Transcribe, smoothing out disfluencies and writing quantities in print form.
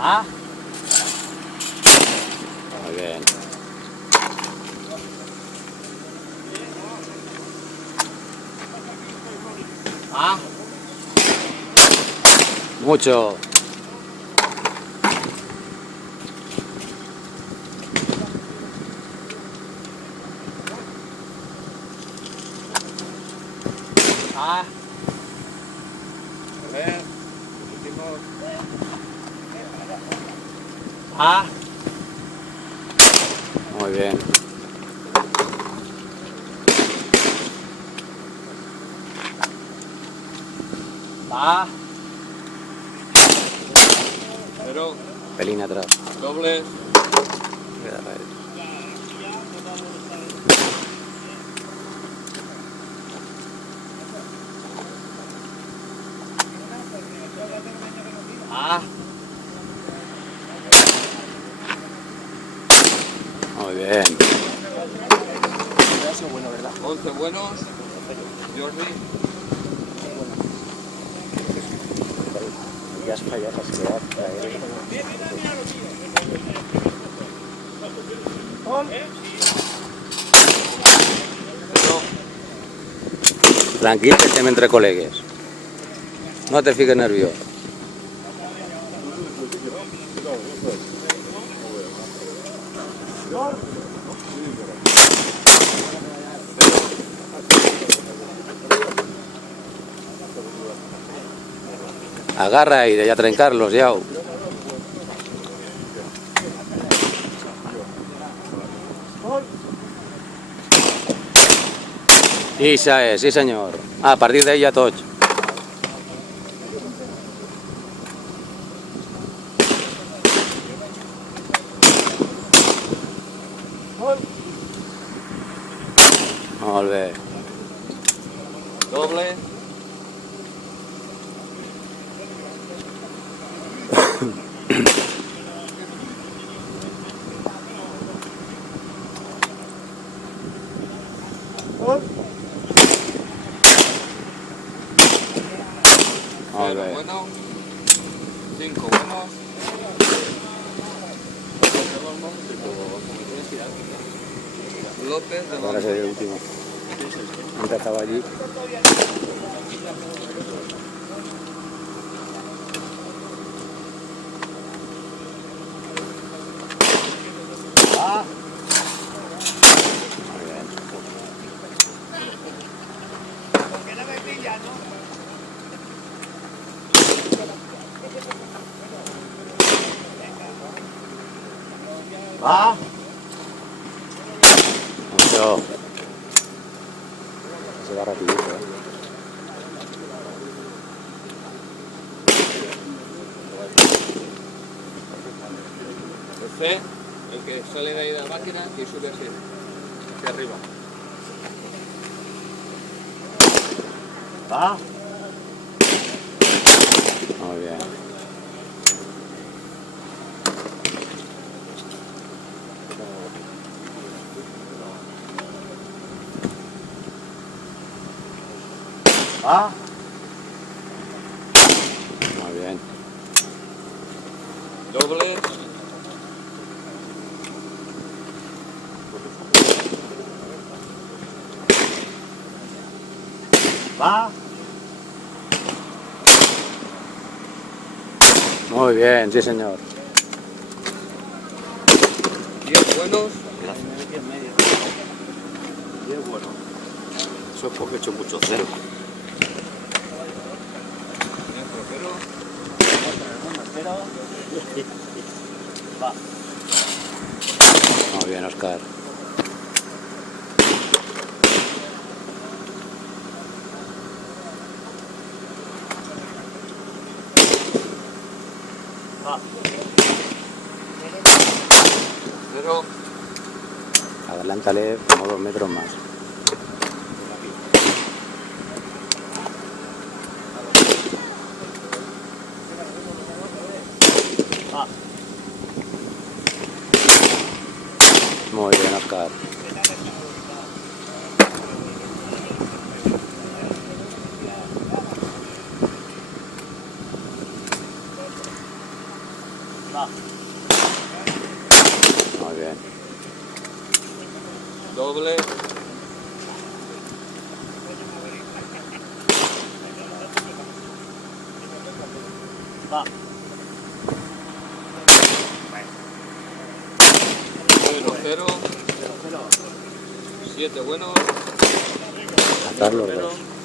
Va. Muy bien. Va. Mucho. Va. A ver, últimos. Va. Muy bien. Va. Pero, Pelín atrás. doble. Queda red. Va. Muy bien. 11 buenos. Jordi. Ya has fallado, has quedado. Tranquil, que entre colegues. No te fiques nervioso. Agarra y de ya trencarlos, ya. Isa es, sí señor. A partir de ahí ya toch. Molt bé. Doble. Molt bé. Bueno. 5 buenos. López de Ahora sería el último. Empezaba allí. Va. Muy bien. Va. Mucho. Se va rapidito, el C, el que sale de ahí de la máquina y sube así, hacia arriba. Va. Muy bien. Va. Muy bien. Doble. Va. Muy bien, sí señor. 10 buenos. 10 bueno. Eso es porque he hecho mucho cero. Pero. Va. Muy bien, Oscar. Va. Cero. Adelántale como 2 metros más. Va. Muy bien, Oscar. Va. Va. Muy bien. Doble. Va. 0-0. 7 buenos. Atrás los dos. 0.